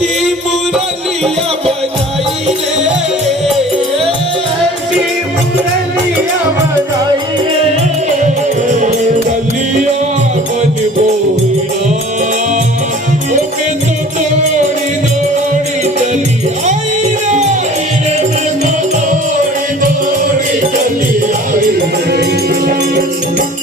तेरी मुरलिया बजाई रे, तेरी मुरलिया बजाई रे, मुरलिया बन बोलना ओके तो दौड़ी दौड़ी चली आई रे, दौड़ी दौड़ी चली आई रे।